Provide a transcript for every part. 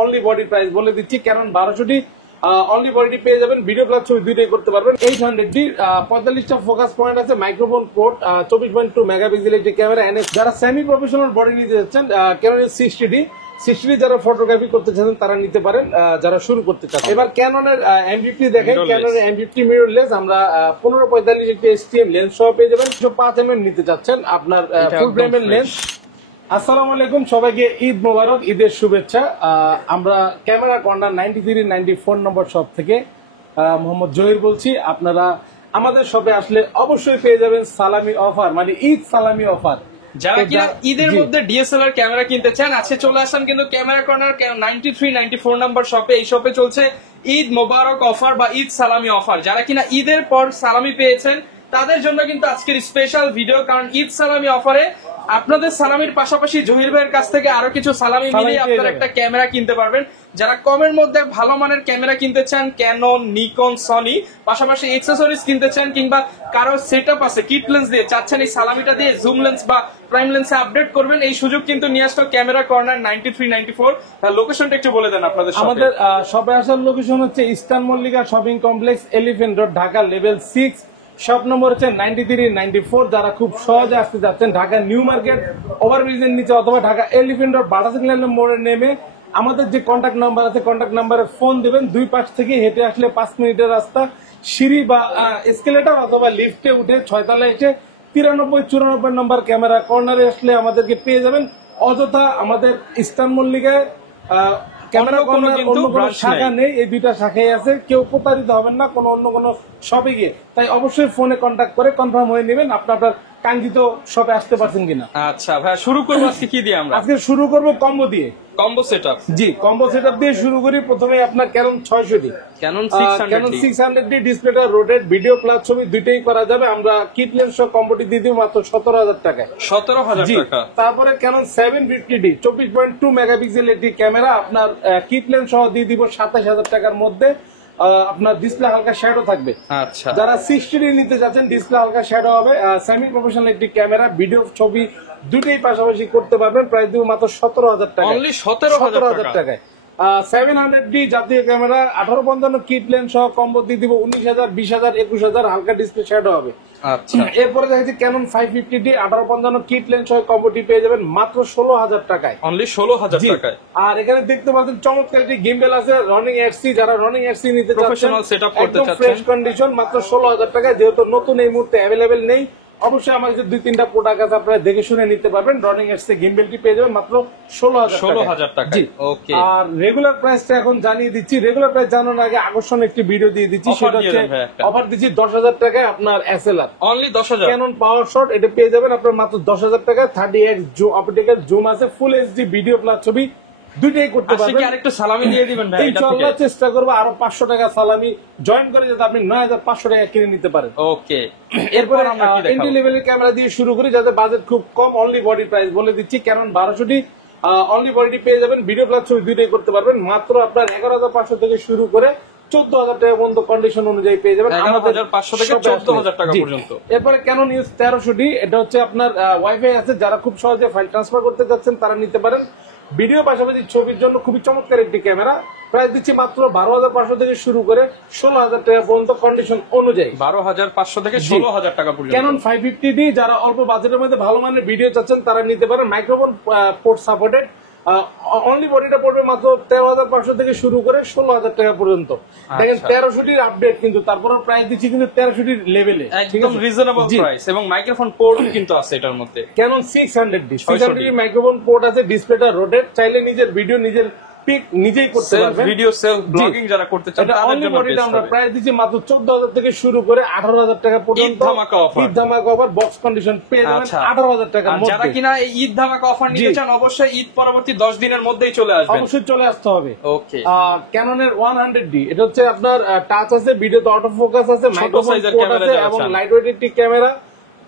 Only body price বলে দিচ্ছি। Canon 1200 only বডিটি পেয়ে যাবেন, ভিডিও প্লাস ছবি দুইটাই করতে পারবেন। 800 45টা ফোকাস পয়েন্ট আছে, মাইক্রোফোন পোর্ট, 24.2 মেগাপিক্সেল একটি ক্যামেরা। যারা সেমি প্রফেশনাল বডি নিতে যাচ্ছেন ক্যাননের 60D যারা ফটোগ্রাফি করতে চাচ্ছেন তারা নিতে পারেন, যারা শুরু করতে চান। এবার ক্যাননের M50 দেখেন, ক্যাননের M50 মিররলেস আমরা 1545 একটি STM লেন্স সহ পেয়ে যাবেন। 5mm নিতে চাচ্ছেন আপনার ফুল ফ্রেমের লেন্স। আসসালামু আলাইকুম, সবাইকে ঈদ মোবারক, ঈদের শুভেচ্ছা। আমরা ক্যামেরা কর্নার 93-94 নম্বর শপ থেকে মোহাম্মদ জহির বলছি। আপনারা আমাদের শপে আসলে অবশ্যই পেয়ে যাবেন সালামি অফার, মানে ঈদ সালামি অফার। যারা কিনা ঈদের মধ্যে DSLR ক্যামেরা কিনতে চান আজকে চলে আসেন কিন্তু ক্যামেরা কর্নার 93-94 নম্বর শপে। এই শপে চলছে ঈদ মোবারক অফার বা ঈদ সালামি অফার। যারা কিনা ঈদের পর সালামি পেয়েছেন তাদের জন্য কিন্তু আজকের স্পেশাল ভিডিও, কারণ ঈদ সালামি অফারে আপনাদের সালামির পাশাপাশি জহির ভাইয়ের কাছ থেকে আরো কিছু সালামি মিলিয়ে আপনারা একটা ক্যামেরা কিনতে পারবেন। যারা কমের মধ্যে ভালো মানের ক্যামেরা কিনতে চান, ক্যানন, নিকন, সনি, পাশাপাশি অ্যাকসেসরিজ কিনতে চান, কিংবা কারো সেটআপ আছে কিট লেন্স দিয়ে চাচ্ছেন এই সালামিটা দিয়ে জুম লেন্স বা প্রাইম লেন্সে আপডেট করবেন, এই সুযোগ কিন্তু নিয়ে আসলো ক্যামেরা কর্নার 93-94। লোকেশনটা একটু বলে দেন আপনাদের। আমাদের শপে আসার লোকেশন হচ্ছে eastern Mallika shopping complex, elephant road, Dhaka, level 6, shop number হচ্ছে 93-94। যারা খুব সহজে আসতে যাচ্ছেন ঢাকা নিউ মার্কেট ওভারব্রিজের নিচে অথবা ঢাকা এলিফ্যান্ট রোড বাটা সিগন্যাল মোড়ে নেমে আমাদের যে কন্ট্যাক্ট নাম্বার আছে কন্ট্যাক্ট নাম্বারে ফোন দিবেন। দুই পাশ থেকে হেঁটে আসলে 5 মিনিটের রাস্তা, সিঁড়ি বা এসকেলেটর অথবা লিফটে উঠে 6 তলায় এসে 93-94 নম্বর ক্যামেরা কর্নারে আসলে আমাদেরকে পেয়ে যাবেন। অযথা আমাদের ইস্টার্ন মল্লিকায় ক্যামেরা কর্নার অন্য কোনো শাখা নেই, এই দুইটা শাখাই আছে। কেউ প্রতারিত হবেন না অন্য কোনো শপে গিয়ে, তাই অবশ্যই ফোনে কন্ট্যাক্ট করে কনফার্ম হয়ে নেবেন আপনার কাঙ্ক্ষিত শপে আসতে পারছেন কিনা। আচ্ছা ভাই, শুরু করবো আজকে কি দিয়ে? আমরা আজকে শুরু করবো কম্বো দিয়ে, কম্বো সেটআপ। জি, কম্বো সেটআপ দিয়ে শুরু করি। প্রথমে আপনার ক্যানন 600D, ক্যানন 600D ডিসপ্লেটা রোটেট, ভিডিও প্লাস ছবি দুইটাই করা যাবে। আমরা কিট লেন্স সহ কম্বোটি দিয়ে দিব মাত্র 17,000 টাকায়। 17,000 টাকা। তারপরে ক্যানন 750D 24.2 মেগাপিক্সেল একটি ক্যামেরা আপনার কিট লেন্স সহ দিয়ে দিব 27,000 টাকার মধ্যে। আপনার ডিসপ্লে হালকা শ্যাডো থাকবে। আচ্ছা, যারা 60D নিতে যাচ্ছেন ডিসপ্লে হালকা শ্যাডো হবে, সেমি প্রফেশনাল একটি ক্যামেরা, ভিডিও ছবি দুটোই পাশাপাশি করতে পারবেন। প্রাইস দিব মাত্র 17,000 টাকা, অনলি 17,000 টাকায়। 700D জাতীয় ক্যামেরা 18-55 কিট লেন্স সহ কম্বো দিয়ে দিব 19,000, 20,000, 21,000, হালকা ডিসপ্লে শ্যাডো হবে। আচ্ছা, এরপরে দেখাচ্ছি ক্যানন 550D 18-55 কিট লেন্স সহ কম্বোটি পেয়ে যাবেন মাত্র 16,000 টাকায়, অনলি 16,000 টাকায়। আর এখানে দেখতে পাচ্ছেন চমৎকার একটি গিম্বেল আছে, রনিং এসসি। যারা রনিং এসসি নিতে চাচ্ছেন, প্রফেশনাল সেটআপ করতে চাচ্ছেন, ফ্রেশ কন্ডিশন, মাত্র 16,000 টাকায়। যেহেতু নতুন এই মুহূর্তে অ্যাভেলেবেল নেই, অবশ্যই আমার কাছে 2-3টা প্রোডাক্ট আছে, আপনারা দেখে শুনে নিতে পারবেন। রনিং এসসি গিম্বেলটি পেয়ে যাবেন মাত্র 16,000 টাকা। জি, ওকে। আর রেগুলার প্রাইসটা এখন জানিয়ে দিচ্ছি। রেগুলার প্রাইস জানানোর আগে আকর্ষণ একটি ভিডিও দিয়ে দিচ্ছি, সেটা হচ্ছে অফার দিচ্ছি 10,000 টাকায় আপনার SLR, অনলি 10,000। ক্যানন পাওয়ার শট এটা পেয়ে যাবেন আপনার মাত্র 10,000 টাকায়। 30x অপটিক্যাল জুম আছে, ফুল HD ভিডিও প্লাস ছবি দুইটাই করতে পারবেন। আরেকটু সালামি দিয়ে দিবেন ভাই, ইনশাআল্লাহ চেষ্টা করব আরো 500 টাকা সালামি জয়েন করে যাতে আপনি 9,500 টাকা কিনে নিতে পারেন। ওকে, এরপর আমরা এন্ট্রি লেভেলের ক্যামেরা দিয়ে শুরু করি, যাদের বাজেট খুব কম। অনলি বডি প্রাইস বলে দিচ্ছি, ক্যানন 1200D অনলি বডিটি পেয়ে যাবেন, ভিডিও প্লাস ছবি দুইটাই করতে পারবেন। মাত্র আপনার 11,500 থেকে শুরু করে 14,000 টাকা পর্যন্ত কন্ডিশন অনুযায়ী পেয়ে যাবেন। 11,500 থেকে 14,000 টাকা পর্যন্ত। এরপরে ক্যানন ইউজ 1300D, এটা হচ্ছে আপনার ওয়াইফাই আছে, যারা খুব সহজে ফাইল ট্রান্সফার করতে যাচ্ছেন তারা নিতে পারেন। ভিডিও পাশাপাশি ছবির জন্য খুবই চমৎকার একটি ক্যামেরা। প্রাইস দিচ্ছি মাত্র 12,500 থেকে শুরু করে 16,000 টাকা পর্যন্ত কন্ডিশন অনুযায়ী। 12,500 থেকে 16,000 টাকা পর্যন্ত। ক্যানন 550D যারা অল্প বাজেটের মধ্যে ভালো মানের ভিডিও চাচ্ছেন তারা নিতে পারেন, মাইক্রোফোন পোর্ট সাপোর্টেড। অনলি বডিটা পড়বে মাত্র 13,500 থেকে শুরু করে 16,000 টাকা পর্যন্ত। দেখেন 1300D আপডেট, কিন্তু তারপরে প্রাইস দিচ্ছি কিন্তু 1300D লেভেলে একদম রিজনেবল প্রাইস, এবং মাইক্রোফোন পোর্ট কিন্তু আছে এটার মধ্যে। ক্যানন 600D মাইক্রোফোন পোর্ট আছে, ডিসপ্লেটা রোটেট, চাইলে নিজের ভিডিও নিজের পিক নিজেই করতে পারবেন। ভিডিও সেলফ ব্লগিং যারা করতে চান তাদের জন্য বেস্ট। আমরা প্রাইস দিচ্ছি মাত্র 14,000 থেকে শুরু করে 18,000 টাকা পর্যন্ত। ঈদ ধামাকা অফার বক্স কন্ডিশন পেয়ে যাবেন 18,000 টাকার মধ্যে। যারা কিনা এই ঈদ ধামাকা অফার নিতে চান অবশ্যই ঈদ পরবর্তী 10 দিনের মধ্যেই চলে আসবেন, অবশ্যই চলে আসতে হবে। ওকে। ক্যাননের 100D এটা হচ্ছে আপনার টাচ আছে, ভিডিওতে অটো ফোকাস আছে, মাইক্রোফোন পোর্ট আছে এবং লাইট ওয়েট একটি ক্যামেরা।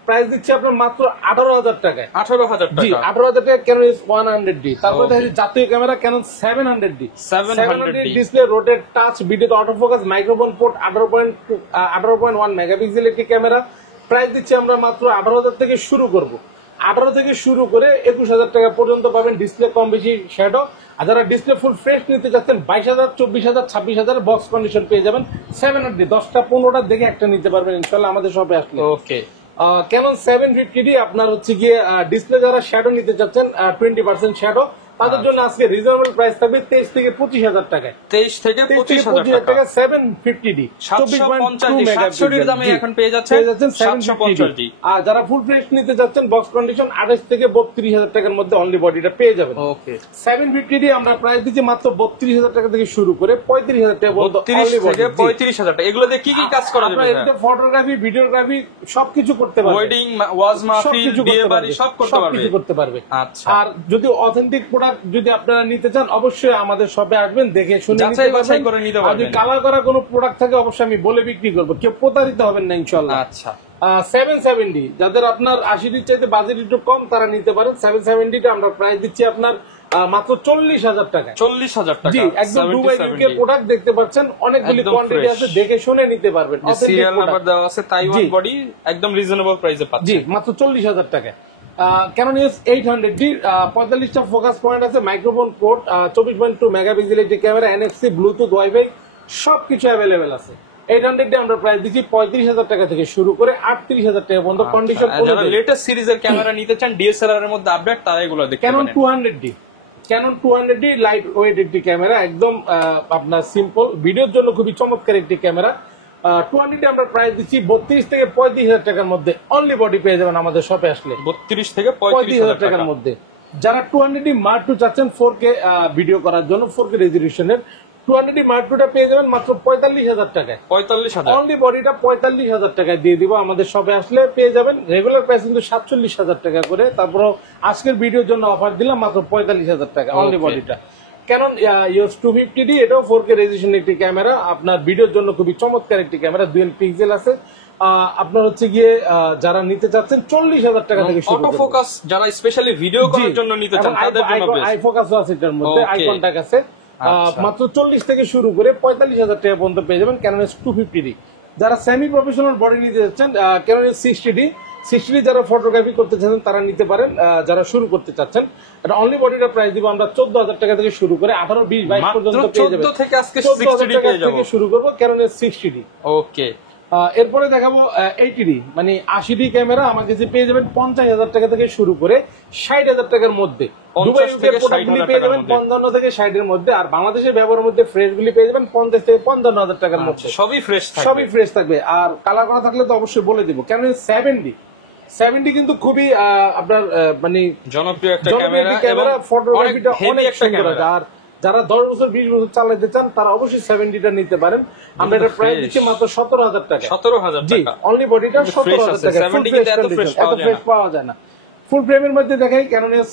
প্রাইস দিচ্ছি আপনার মাত্র 18,000 টাকায়। 18,000 টাকা। জি, 18,000 টাকা ক্যানন 100D। তারপরে দেখি জাতীয় camera Canon 700D display rotate touch, ভিডিওতে auto focus, microphone port, 18.1 megapixel একটি ক্যামেরা। প্রাইস দিচ্ছি আমরা মাত্র 18,000 থেকে শুরু করব। 18 থেকে শুরু করে 21,000 টাকা পর্যন্ত পাবেন। ডিসপ্লে কম বেশি শ্যাডো, আর যারা ডিসপ্লে ফুল ফ্রেশ নিতে চাচ্ছেন 22,000, 24,000, 26,000 বক্স কন্ডিশন পেয়ে যাবেন 700D 10টা 15টা দেখে একটা নিতে পারবেন ইনশাআল্লাহ আমাদের শপে আসলে। ওকে, ক্যানন 750D আপনার হচ্ছে গিয়ে ডিসপ্লে যারা শ্যাডো নিতে চাচ্ছেন 20% শ্যাডো তাদের জন্য আজকে রিজনেবল প্রাইস থাকবে 23 থেকে 25,000 টাকায়। 23 থেকে 25,000 টাকা 750D 750 দামে এখন পেয়ে যাচ্ছেন 750D। আর যারা ফুল ফ্রেশ নিতে যাচ্ছেন বক্স কন্ডিশন 28 থেকে 32,000 টাকার মধ্যে অনলি বডিটা পেয়ে যাবেন। ওকে, 750D আমরা প্রাইস দিচ্ছি মাত্র 32,000 টাকা থেকে শুরু করে 35,000 টাকা পর্যন্ত অনলি বডি। 35,000 টাকা। এগুলো দিয়ে কি কি কাজ করা যাবে? এতে ফটোগ্রাফি, ভিডিওগ্রাফি সবকিছু করতে পারবে, ওয়েডিং, ওয়াজ মাহফিল, বিয়ে বাড়ি সব করতে পারবে। আচ্ছা, আর যদি অথেন্টিক প্রোডাক্ট যদি আপনারা নিতে চান অবশ্যই আমাদের শপে আসবেন, দেখে শুনে যাচাই বাছাই করে নিতে পারবেন। যদি কালার করা কোনো প্রোডাক্ট থাকে অবশ্যই আমি বলে বিক্রি করব, কেউ প্রতারিত হবেন না ইনশাআল্লাহ। আচ্ছা, 770 যাদের আপনার 80 চাইতে বাজেট একটু কম তারা নিতে পারেন। 770 টা আমরা প্রাইস দিচ্ছি আপনার মাত্র 40,000 টাকা। 40,000 টাকা। জি, একদম দুবাই ইউকে প্রোডাক্ট দেখতে পাচ্ছেন, অনেকগুলি কোয়ান্টিটি আছে, দেখে শুনে নিতে পারবেন। সিরিয়াল নাম্বার দেওয়া আছে, তাইওয়ান বডি, একদম রিজনেবল প্রাইসে পাচ্ছেন। জি, মাত্র 40,000 টাকা। ক্যানন EOS 800D 45টা ফোকাস পয়েন্ট আছে, মাইক্রোফোন পোর্ট, 24.2 মেগাপিক্সেল একটি ক্যামেরা, NFC, ব্লুটুথ, ওয়াইফাই সবকিছু অ্যাভেলেবেল আছে। 800D আমরা প্রাইস দিচ্ছি 35,000 টাকা থেকে শুরু করে 38,000 টাকা পর্যন্ত কন্ডিশন। যারা লেটেস্ট সিরিজের ক্যামেরা নিতে চান DSLR এর মধ্যে আপডেট, তারা এগুলো দেখতে পারেন। Canon 200D, Canon 200D light weight একটি ক্যামেরা, একদম আপনার সিম্পল, ভিডিওর জন্য খুবই চমৎকার একটি ক্যামেরা। 200D আমরা প্রাইস দিচ্ছি 32 থেকে 35,000 টাকার মধ্যে অনলি বডি পেয়ে যাবেন আমাদের শপে আসলে। 32 থেকে 35,000 টাকার মধ্যে। যারা 200D Mark II চাচ্ছেন 4K ভিডিও করার জন্য, 4K রেজলিউশনের 200D Mark II টা পেয়ে যাবেন মাত্র 45,000 টাকায়। 45,000 অনলি বডিটা 45,000 টাকায় দিয়ে দিব, আমাদের শপে আসলে পেয়ে যাবেন। রেগুলার প্রাইস কিন্তু 47,000 টাকা করে, তারপর আজকের ভিডিওর জন্য অফার দিলাম মাত্র 45,000 টাকা অনলি বডিটা। ক্যানন EOS 250D এটাও 4K রেজলিউশন একটি ক্যামেরা, আপনার ভিডিওর জন্য খুবই চমৎকার একটি ক্যামেরা, ডুয়াল পিক্সেল আছে। আপনার হচ্ছে গিয়ে যারা নিতে চাচ্ছেন 40,000 টাকা থেকে শুরু। অটো ফোকাস যারা স্পেশালি ভিডিও করার জন্য নিতে চান তাদের জন্য বেস্ট। আই ফোকাসও আছে এটার মধ্যে, আই কন্টাক্ট আছে। মাত্র 40 থেকে শুরু করে 45,000 টাকা পর্যন্ত পেয়ে যাবেন ক্যানন EOS 250D। যারা সেমি প্রফেশনাল বডি নিতে যাচ্ছেন ক্যানন EOS 60D যারা ফটোগ্রাফি করতে চাচ্ছেন তারা নিতে পারেন। যারা শুরু করতে চাচ্ছেন এটা অনলি বডিটা প্রাইস দিব আমরা 14,000 টাকা থেকে শুরু করে 18, 20, 22 পর্যন্ত পেয়ে যাবেন। 14 থেকে আজকে 60D পেয়ে যাব। থেকে শুরু করব ক্যানন EOS 60D। ওকে, এরপরে দেখাবো 80D মানে 80D ক্যামেরা, আমার কাছে পেয়ে যাবেন 50,000 টাকা থেকে শুরু করে 60,000 টাকার মধ্যে। দুবাই ইউকে প্রোডাক্টগুলি পেয়ে যাবেন 55 থেকে 60 এর মধ্যে, আর বাংলাদেশের ব্যবহারের মধ্যে ফ্রেশ গুলি পেয়ে যাবেন 50 থেকে 55,000 টাকার মধ্যে। সবই ফ্রেশ থাকবে, আর কালার করা থাকলে তো অবশ্যই বলে দিব। কেন 70 কিন্তু খুবই আপনার মানে জনপ্রিয় একটা ক্যামেরা, ফটোগ্রাফিটা অনেক সুন্দর। আর যারা 10 বছর 20 বছর চালাতে চান তারা অবশ্যই 70টা নিতে পারেন। আমরা এটা প্রাইস দিচ্ছি মাত্র 17,000 টাকা। 17,000 জি, টাকা অনলি বডিটা 17,000 টাকা। 70 কিন্তু এত ফ্রেশ পাওয়া যায় না। ফুল ফ্রেমের মধ্যে দেখাই ক্যানন EOS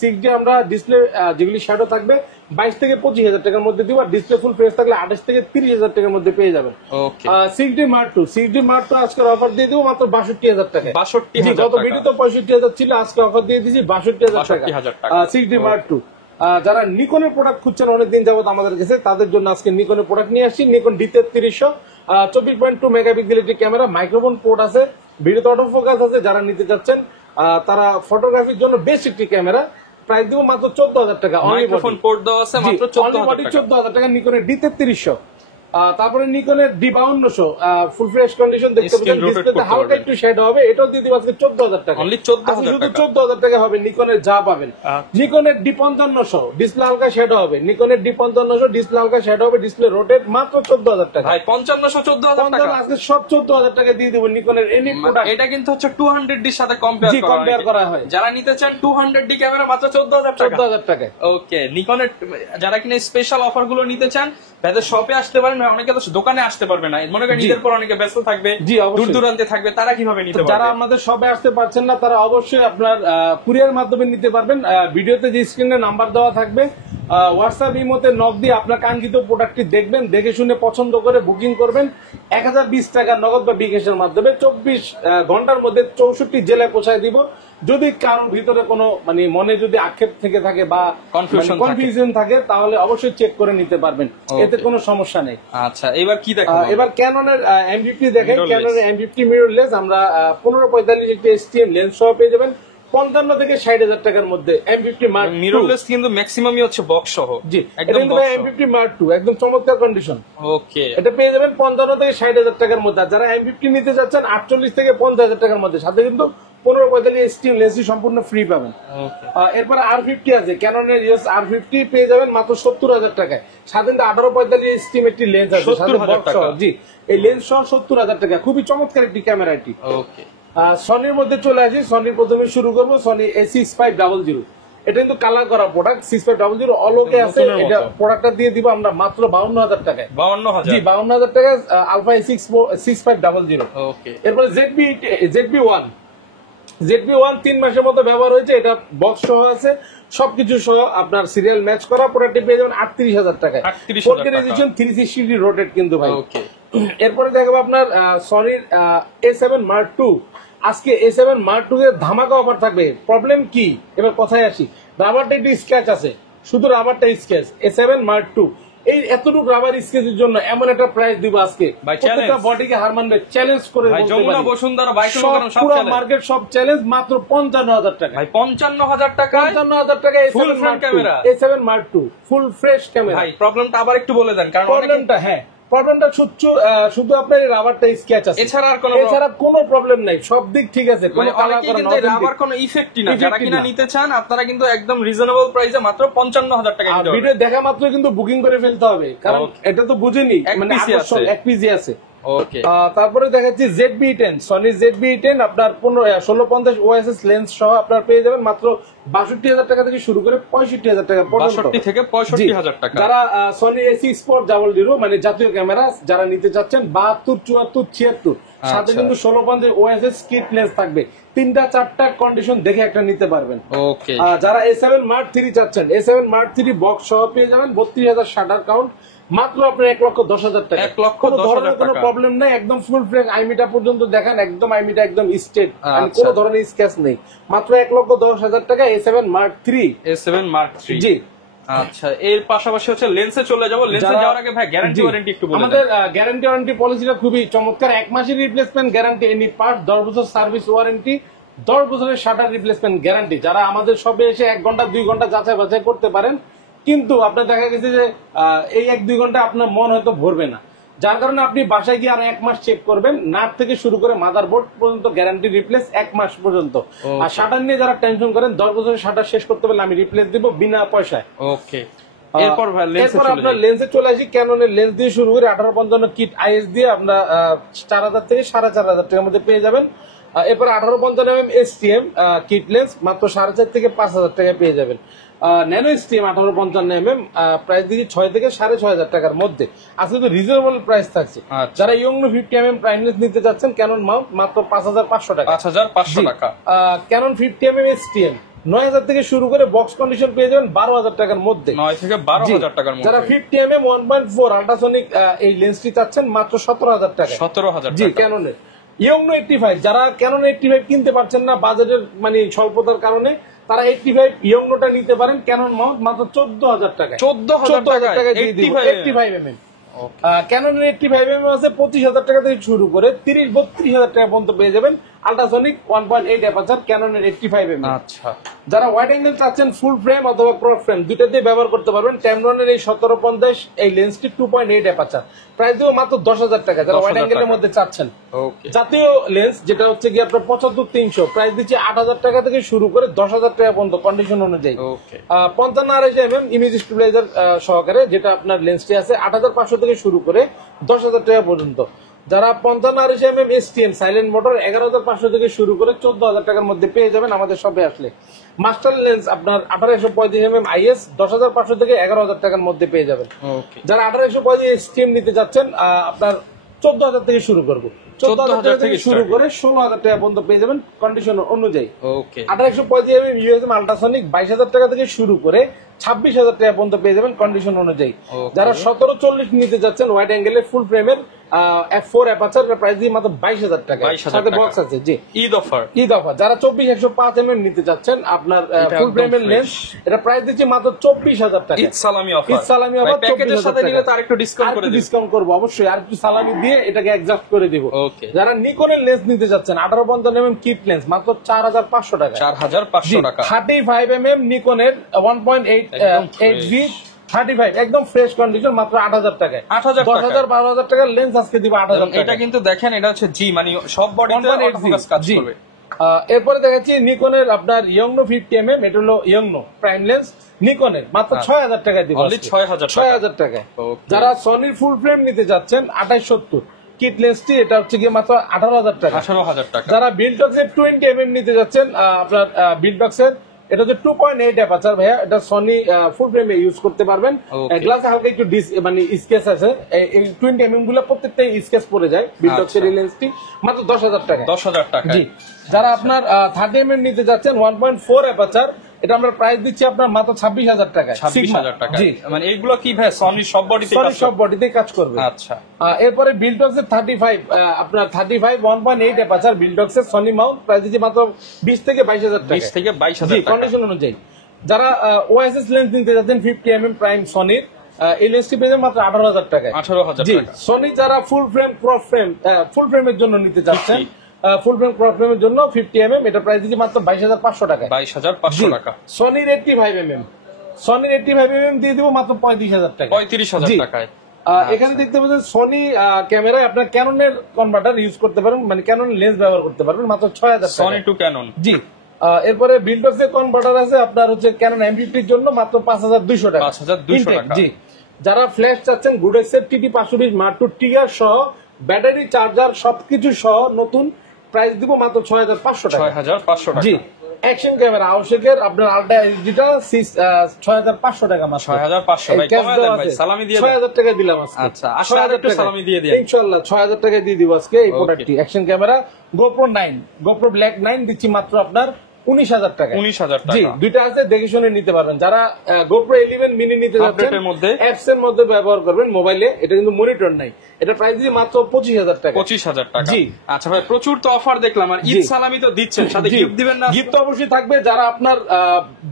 6D আমরা ডিসপ্লে যেগুলি শ্যাডো থাকবে 22 থেকে 25,000 টাকার মধ্যে দিব, আর ডিসপ্লে ফুল ফ্রেশ থাকলে 28 থেকে 30,000 টাকার মধ্যে পেয়ে যাবেন। 6D Mark II আজকে অফার দিয়ে দিব মাত্র 62,000 টাকা। 62,000 গত ভিডিওতে 65,000 ছিল, আজকে অফার দিয়ে দিয়েছি 62,000 টাকা 6D Mark II। যারা নিকনের প্রোডাক্ট খুঁজছেন অনেকদিন যাবত আমাদের কাছে, তাদের জন্য আজকে নিকনের প্রোডাক্ট নিয়ে আসছি। নিকন D3300 24.2 মেগাপিক্সেল একটি ক্যামেরা, মাইক্রোফোন পোর্ট আছে, ভিডিওতে অটো ফোকাস আছে। যারা নিতে চাচ্ছেন তারা ফটোগ্রাফির জন্য বেস্ট একটি ক্যামেরা, প্রাইস দিব মাত্র 14,000 টাকা। মাইক্রোফোন পোর্ট দেওয়া আছে মাত্র 14,000 টাকা। নিকনের D3300, তারপরে নিকনের D5200 ফুল ফ্রেশ কন্ডিশন দেখতে পাচ্ছেন, ডিসপ্লেতে হালকা একটু শেড হবে, এটাও দিয়ে দিব আজকে 14,000 টাকা। অনলি 14,000 টাকা, 14,000 টাকা হবে নিকনের যা পাবেন। নিকনের D5500 ডিসপ্লে হালকা শেড হবে, নিকনের D5500 ডিসপ্লে হালকা শেড হবে, ডিসপ্লে রোটেট, মাত্র 14,000 টাকা। ভাই 5500 14,000 টাকা আজকে সব 14,000 টাকা দিয়ে দিব নিকনের এনি প্রোডাক্ট। এটা কিন্তু হচ্ছে 200D এর সাথে কম্পেয়ার করা হয়। যারা নিতে চান 200D ক্যামেরা মাত্র 14,000 টাকা। ওকে, নিকনের যারা কিনা স্পেশাল অফার গুলো নিতে চান তাদের শপে আসতে পারেন। অনেকে তো দোকানে আসতে পারবে না, মনে করেন ঈদের পর অনেকে ব্যস্ত থাকবে, দূর দূরান্তে থাকবে, তারা কিভাবে নিতে পারবে? যারা আমাদের শপে আসতে পারছেন না তারা অবশ্যই আপনার কুরিয়ার মাধ্যমে নিতে পারবেন। ভিডিওতে যে স্ক্রিনে নাম্বার দেওয়া থাকবে, হোয়াটসঅ্যাপ ইমোতে নক দিয়ে আপনার কাঙ্ক্ষিত প্রোডাক্টটি দেখবেন, দেখে শুনে পছন্দ করে বুকিং করবেন। 1020 টাকা নগদ বা বিকাশের মাধ্যমে 24 ঘন্টার মধ্যে 64 জেলায় পৌঁছায় দিব। যদি কারোর ভিতরে কোনো মানে মনে যদি আক্ষেপ থেকে থাকে বা কনফিউশন থাকে তাহলে অবশ্যই চেক করে নিতে পারবেন, এতে কোনো সমস্যা নেই। আচ্ছা, এবার কি দেখাবো? এবার ক্যাননের M50 দেখেন। ক্যাননের M50 মিররলেস আমরা 1545 একটি STM লেন্স সহ পেয়ে যাবেন। 55 থেকে 60,000 টাকার মধ্যে M50 Mark II। মিররলেস কিন্তু ম্যাক্সিমামই হচ্ছে বক্স সহ। জি, এটা একদম কিন্তু বক্স। M50 Mark II একদম চমৎকার কন্ডিশন। ওকে, এটা পেয়ে যাবেন 55 থেকে 60,000 টাকার মধ্যে। আর যারা M50 নিতে যাচ্ছেন 48 থেকে 50,000 টাকার মধ্যে, সাথে কিন্তু 15-45 স্টিম লেন্সটি সম্পূর্ণ ফ্রি পাবেন। ওকে, এরপর R50 আছে, ক্যাননের EOS R50 পেয়ে যাবেন মাত্র 70,000 টাকায়, সাথে 18-45 স্টিম একটি লেন্স আছে, সাথে 70,000 বক্স সহ। টাকা। জি, এই লেন্স সহ 70,000 টাকা, খুবই চমৎকার একটি ক্যামেরা এটি। ওকে, সনির মধ্যে চলে আসি। সনির প্রথমে শুরু করবো সনি A6500। এটা কিন্তু কালার করা প্রোডাক্ট, 6500 অলোকে আছে। নতুনের মতো। এটা প্রোডাক্টটা দিয়ে দিব আমরা মাত্র 52,000 টাকায়। 52,000। জি, 52,000 টাকা আলফা A6500। ওকে, এরপরে ZB1 3 মাসের মতো ব্যবহার হয়েছে। এটা বক্স সহ আছে, সবকিছু সহ আপনার সিরিয়াল ম্যাচ করা প্রোডাক্টটি পেয়ে যাবেন 38,000 টাকায়। 38,000 টাকা। 4K 360 রোটেট কিন্তু ভাই। ওকে, এরপরে দেখাবো আপনার সনির A7 Mark II। আজকে A7 Mark II এর ধামাকা অফার থাকবে। প্রবলেম কি, এবার কথায় আসি। রাবারটা একটু স্ক্র্যাচ আছে, শুধু রাবারটা স্ক্র্যাচ। A7 Mark II এই এতটুকু রাবার স্কেচের জন্য এমন একটা প্রাইস দিব আজকে, ভাই, প্রত্যেকটা challenge। বডিকে হার মানবে, চ্যালেঞ্জ করে ভাই বলতে যমুনা পারি। বসুন্ধরা বাইক সব সব পুরো চ্যালেঞ্জ। মার্কেট সব চ্যালেঞ্জ মাত্র 55,000 টাকা। ভাই 55,000 টাকা। 55,000 টাকা Full frame camera। A7 Mark II full fresh camera. ভাই প্রবলেমটা আবার একটু বলে দেন, কারণ অনেকে প্রবলেমটা শুধু আপনার এই রাবারটা স্কেচ আছে, এছাড়া আর কোনো প্রবলেম নাই, সব দিক ঠিক আছে। কোনো কালার অনেকেই করা কিন্তু এই রাবার কোনো ইফেক্টই না। যারা কিনা নিতে চান আপনারা কিন্তু একদম রিজনেবল প্রাইসে মাত্র 55,000 টাকা দিতে ভিডিও দেখা মাত্র কিন্তু বুকিং করে ফেলতে হবে, কারণ এটা তো বুঝেনি মানে আকর্ষণ এক পিসি আছে। ওকে, তারপরে দেখাচ্ছি ZB10, সনি ZB10 আপনার 1650 OSS লেন্স সহ আপনার পেয়ে যাবেন মাত্র 62,000 টাকা থেকে শুরু করে 65,000 টাকা পর্যন্ত। 62 থেকে 65,000 টাকা। যারা সনি AC Sport 00 মানে জাতীয় ক্যামেরা যারা নিতে চাচ্ছেন 72, 74, 76 সাথে কিন্তু 1650 OSS কিট লেন্স থাকবে। 3টা-4টা কন্ডিশন দেখে একটা নিতে পারবেন। ওকে, যারা A7 Mark III চাচ্ছেন, A7 Mark III বক্স সহ পেয়ে যাবেন 32,000 শাটার কাউন্ট মাত্র আপনার 1,10,000 টাকা। 1,10,000 কোনো টাকা। প্রবলেম নাই, একদম ফুল ফ্রেশ। আইমিটা পর্যন্ত দেখেন, একদম আইমিটা একদম স্ট্রেট, আচ্ছা। কোনো ধরনের স্ক্র্যাচ নেই। মাত্র 1,10,000 টাকা A7 Mark III। A7 Mark III। জি, আচ্ছা, এর পাশাপাশি হচ্ছে লেন্সে চলে যাব। লেন্সে যাওয়ার আগে ভাই গ্যারান্টি ওয়ারেন্টি একটু বলে আমাদের দেন। গ্যারান্টি ওয়ারেন্টি পলিসিটা খুবই চমৎকার। 1 মাসের রিপ্লেসমেন্ট গ্যারান্টি এনি পার্ট, 10 বছর সার্ভিস ওয়ারেন্টি, 10 বছরের শাটার রিপ্লেসমেন্ট গ্যারান্টি। যারা আমাদের শপে এসে 1 ঘন্টা 2 ঘন্টা যাচাই বাছাই করতে পারেন, কিন্তু আপনার দেখা গেছে যে এই 1-2 ঘন্টা আপনার মন হয়তো ভরবে না, যার কারণে আপনি বাসায় গিয়ে আরো 1 মাস চেক করবেন। নাট থেকে শুরু করে মাদারবোর্ড পর্যন্ত গ্যারান্টি রিপ্লেস 1 মাস পর্যন্ত। আর শাটার নিয়ে যারা টেনশন করেন, 10 বছরের শাটার শেষ করতে পারলে আমি রিপ্লেস দিব বিনা পয়সায়। ওকে, এরপর ভাই লেন্সে চলে আপনার যাই। লেন্সে চলে আসি। ক্যাননের লেন্স দিয়ে শুরু করে 1855 কিট IS দিয়ে আমরা 4,000 থেকে 4,500 টাকার মধ্যে পেয়ে যাবেন। এরপর 1855 STM কিট লেন্স মাত্র 4,500 থেকে 5,000 টাকায় পেয়ে যাবেন। ন্যানো স্টিম 1855 প্রাইস দিচ্ছি 6 থেকে 6,500 টাকার মধ্যে। আজকে তো রিজনেবল প্রাইস থাকছে। আচ্ছা। যারা ইয়ংনো 50mm প্রাইম লেন্স নিতে যাচ্ছেন, ক্যানন মাউন্ট মাত্র 5,500 টাকা। 5,500 টাকা। ক্যানন 50mm STM 9,000 থেকে শুরু করে বক্স কন্ডিশন পেয়ে যাবেন 12,000 টাকার মধ্যে। 9 থেকে 12,000 টাকার মধ্যে। যারা 50mm 1.4 আল্ট্রাসনিক এই লেন্সটি চাচ্ছেন মাত্র 17,000 টাকা। 17,000 জি, টাকা। ক্যাননের ইয়ংনো 85 যারা ক্যানন 85 কিনতে পারছেন না বাজেটের মানে স্বল্পতার কারণে, তারা 85 ইয়ংনোটা নিতে পারেন। ক্যানন মাউন্ট মাত্র 14,000 টাকায়। 14,000 টাকায় দিয়ে দিব 85mm। ক্যাননের 85mm আছে 25,000 টাকা থেকে শুরু করে 30-32,000 টাকা পর্যন্ত পেয়ে যাবেন। আল্ট্রাসনিক 1.8 অ্যাপারচার ক্যাননের 85mm। আচ্ছা, যারা ওয়াইড অ্যাঙ্গেল চাচ্ছেন ফুল ফ্রেম অথবা প্রো ফ্রেম দুইটা দিয়ে ব্যবহার করতে পারবেন। ট্যামরনের এই 1750 এই লেন্সটি 2.8 অ্যাপারচার প্রাইস দিব মাত্র 10,000 টাকা যারা ওয়াইড অ্যাঙ্গেলের মধ্যে চাচ্ছেন। ওকে, জাতীয় লেন্স যেটা হচ্ছে কি আপনার 75-300 প্রাইস দিচ্ছি 8,000 টাকা থেকে শুরু করে 10,000 টাকা পর্যন্ত কন্ডিশন অনুযায়ী। ওকে, 55-2.5 ইমেজ স্টেবিলাইজার সহকারে যেটা আপনার লেন্সটি আছে 8,500 থেকে শুরু করে 10,000 টাকা পর্যন্ত। যারা 55-2.5 STM সাইলেন্ট মোটর 11,500 থেকে শুরু করে 14,000 টাকার মধ্যে পেয়ে যাবেন আমাদের শপে আসলে। মাস্টার লেন্স আপনার 1835 IS 10,500 থেকে 11,000 টাকার মধ্যে পেয়ে যাবেন। ওকে, যারা 1835 STM নিতে যাচ্ছেন আপনার 14,000 থেকে শুরু করবো। 14,000 টাকা থেকে শুরু করে 16,000 টাকা পর্যন্ত পেয়ে যাবেন কন্ডিশন অনুযায়ী। ওকে, 1835 USM আল্ট্রাসনিক 22,000 টাকা থেকে শুরু করে 26,000 টাকা পর্যন্ত পেয়ে যাবেন কন্ডিশন অনুযায়ী। যারা 1740 নিতে যাচ্ছেন ওয়াইড অ্যাঙ্গেলের ফুল ফ্রেমের F4 অ্যাপাচার প্রাইস দিয়ে মাত্র 22,000 টাকা, 22,000 সাথে টাকা। বক্স আছে। জি, ঈদ অফার। ঈদ অফার যারা 24-105 নিতে চাচ্ছেন আপনার ফুল ফ্রেমের লেন্স, এটা প্রাইস দিচ্ছি মাত্র 24,000 টাকা। ঈদ সালামি অফার। ঈদ সালামি অফার প্যাকেজের সাথে নিলে তার একটু ডিসকাউন্ট করে দিবেন। ডিসকাউন্ট করব অবশ্যই, আর একটু সালামি দিয়ে এটাকে এক্সাক্ট করে দিব। ওকে। যারা নিকনের লেন্স নিতে যাচ্ছেন 18-55 কিট লেন্স মাত্র 4,500 টাকা। 4,500 টাকা। 35 নিকনের 1.8V 35 একদম ফ্রেশ কন্ডিশন মাত্র 8,000 টাকায়। 8,000 টাকা। 10,000-12,000 টাকা লেন্স আজকে দিব 8,000 টাকা। এটা কিন্তু দেখেন, এটা হচ্ছে জি মানে সব বডিতে অটোফোকাস কাজ করবে। এরপরে দেখাচ্ছি নিকনের আপনার ইয়ংনো 50mm, এটা হলো ইয়ংনো প্রাইম লেন্স নিকনের মাত্র 6,000 টাকায় দিব। অনলি 6,000 টাকায়। যারা সনির ফুল ফ্রেম নিতে যাচ্ছেন 2870 কিট লেন্সটি, এটা হচ্ছে গিয়ে মাত্র 18,000 টাকা। 18,000 টাকা। যারা বিল্ডবক্সের 20mm নিতে যাচ্ছেন আপনার বিল্ডবক্সের এটা হচ্ছে 2.8 অ্যাপাচার ভাইয়া, এটা সনি ফুল ফ্রেমে ইউজ করতে পারবেন। গ্লাসে হালকা একটু মানে স্কেচ আছে, এই 20mm গুলো প্রত্যেকটাই স্কেচ পড়ে যায়। বিল্ডবক্সের এই লেন্সটি মাত্র 10,000 টাকা। 10,000 টাকা। জি, যারা আপনার 30mm নিতে যাচ্ছেন 1.4 অ্যাপাচার, এটা আমরা প্রাইস দিচ্ছি আপনার মাত্র 26,000 টাকা। 26,000 টাকা। জি, মানে এইগুলো কি ভাই সনি সব বডিতে কাজ করবে? সব বডিতে কাজ করবে। আচ্ছা। এরপরে বিল্ডবক্সের 35 আপনার 35 1.8 অ্যাপাচার বিল্ডবক্সের সনি মাউন্ট প্রাইস দিচ্ছি মাত্র 20 থেকে 22,000 টাকা। 20 থেকে 22,000 জি, টাকা কন্ডিশন অনুযায়ী। যারা ওএসএস লেন্স নিতে যাচ্ছেন 50mm প্রাইম সনির, এই লেন্সটি পেয়ে যাবেন মাত্র 18,000 টাকায়। 18,000 জি, টাকা। সনি যারা ফুল ফ্রেম ক্রপ ফ্রেম ফুল ফ্রেমের জন্য নিতে যাচ্ছেন, ফুল ফ্রেম ক্রপ ফ্রেমের জন্য 50mm, এটা প্রাইস দিচ্ছি মাত্র 22,500 টাকা। 22,500 টাকা। সনির 85mm দিয়ে দিব মাত্র 35,000 টাকা। 35,000 টাকায়। এখানে দেখতে পাচ্ছেন সনি ক্যামেরায় আপনার ক্যাননের কনভার্টার ইউজ করতে পারেন, মানে ক্যানন লেন্স ব্যবহার করতে পারবেন মাত্র 6,000 টাকা। Sony two Canon. জি, এরপরে বিল্ডবক্স এর কনভার্টার আছে আপনার হচ্ছে ক্যানন M50 এর জন্য মাত্র 5,200 টাকা। 5,200 টাকা। জি, যারা ফ্ল্যাশ চাচ্ছেন গুডেক্সের TT 520 Mark II টিয়ার সহ ব্যাটারি চার্জার সবকিছু সহ নতুন প্রাইস দিব মাত্র 6,500 টাকা। 6,500 টাকা। জি, অ্যাকশন ক্যামেরা আউশেকের আপনার আলট্রা এইচডিটা 6,500 টাকা মাত্র। 6,500 ভাই, কমায় দেন ভাই, সালামি দিয়ে দেন। 6,000 টাকা দিলাম আজকে। আচ্ছা, 6,000 একটু সালামি দিয়ে দিন ইনশাআল্লাহ। 6,000 টাকা দিয়ে দিব আজকে এই প্রোডাক্টটি। অ্যাকশন ক্যামেরা গোপ্রো ব্ল্যাক 9 দিচ্ছি মাত্র আপনার 19,000 টাকা। 19,000 টাকা। জি, দুইটা আছে, দেখে শুনে নিতে পারবেন। যারা গোপ্রো 11 মিনি নিতে যাচ্ছেন অ্যাপস এর মধ্যে ব্যবহার করবেন মোবাইলে, এটা কিন্তু মনিটর নাই, এটা প্রাইস দিয়ে মাত্র 25,000 টাকা। 25,000 টাকা। জি, আচ্ছা ভাই, প্রচুর তো অফার দেখলাম, আর ঈদ সালামি তো দিচ্ছেন, সাথে গিফট দিবেন না? গিফট তো অবশ্যই থাকবে। যারা আপনার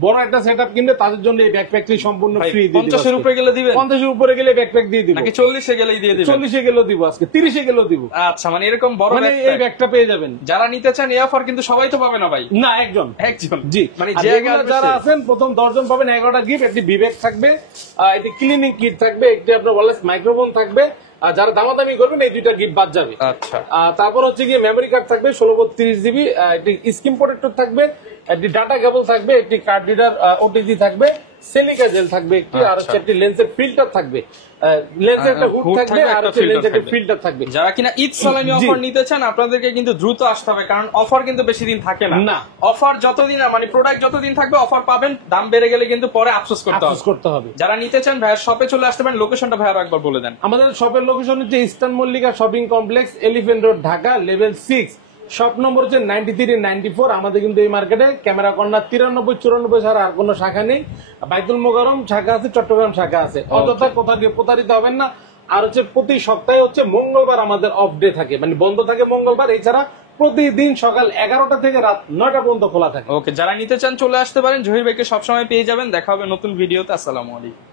বড় একটা সেটআপ কিনবে তাদের জন্য এই ব্যাকপ্যাকটি সম্পূর্ণ ফ্রি দিয়ে দিব। 50 এর উপরে গেলে দিবেন? 50 এর উপরে গেলে ব্যাকপ্যাক দিয়ে দিব। নাকি 40 এ গেলেই দিয়ে দিবেন? 40 এ গেলেও দিব, আজকে 30 এ গেলেও দিব। আচ্ছা, মানে এরকম বড় মানে এই ব্যাগটা পেয়ে যাবেন। যারা নিতে চান এই অফার কিন্তু সবাই তো পাবে না ভাই? না, একজন। জি, মানে যারা আছেন প্রথম 10 জন পাবেন 11টা গিফট। একটি বিবেক থাকবে, একটি ক্লিনিং কিট থাকবে, একটি আপনার ওয়্যারলেস মাইক্রোফোন থাকবে। যারা দামাদামি করবেন এই দুইটা গিফট বাদ যাবে। আচ্ছা, তারপর হচ্ছে গিয়ে মেমোরি কার্ড থাকবে 16/32 GB, একটি স্ক্রিন প্রোটেক্টর থাকবে, একটি ডাটা কেবল থাকবে, একটি কার্ড রিডার OTG থাকবে, সিলিকা জেল থাকবে একটি, আর হচ্ছে একটি লেন্সের ফিল্টার থাকবে, লেন্সের একটা হুড থাকবে, আর হচ্ছে লেন্সের একটা ফিল্টার থাকবে। যারা কিনা ঈদ সালামি অফার নিতে চান আপনাদেরকে কিন্তু দ্রুত আসতে হবে, কারণ অফার কিন্তু বেশি দিন থাকে না। অফার যতদিন মানে প্রোডাক্ট যতদিন থাকবে অফার পাবেন, দাম বেড়ে গেলে কিন্তু পরে আফসোস করতে হবে। যারা নিতে চান ভাইয়ের শপে চলে আসতে পারেন। লোকেশনটা ভাইয়ার একবার বলে দেন। আমাদের শপের লোকেশন হচ্ছে eastern Mallika shopping complex, elephant road, Dhaka, level 6। Shop number হচ্ছে 93-94। আমাদের কিন্তু এই মার্কেটে ক্যামেরা কর্নার 93-94 ছাড়া আর কোনো শাখা নেই। বাইতুল মোকাররম শাখা আছে, চট্টগ্রাম শাখা আছে। অযথা কোথাও গিয়ে প্রতারিত হবেন না। আর হচ্ছে প্রতি সপ্তাহে হচ্ছে মঙ্গলবার আমাদের অফ ডে থাকে, মানে বন্ধ থাকে মঙ্গলবার। এছাড়া প্রতিদিন সকাল 11টা থেকে রাত 9টা পর্যন্ত খোলা থাকে। ওকে, যারা নিতে চান চলে আসতে পারেন। জহির ভাইকে সবসময় পেয়ে যাবেন। দেখা হবে নতুন ভিডিওতে। আসসালামু আলাইকুম।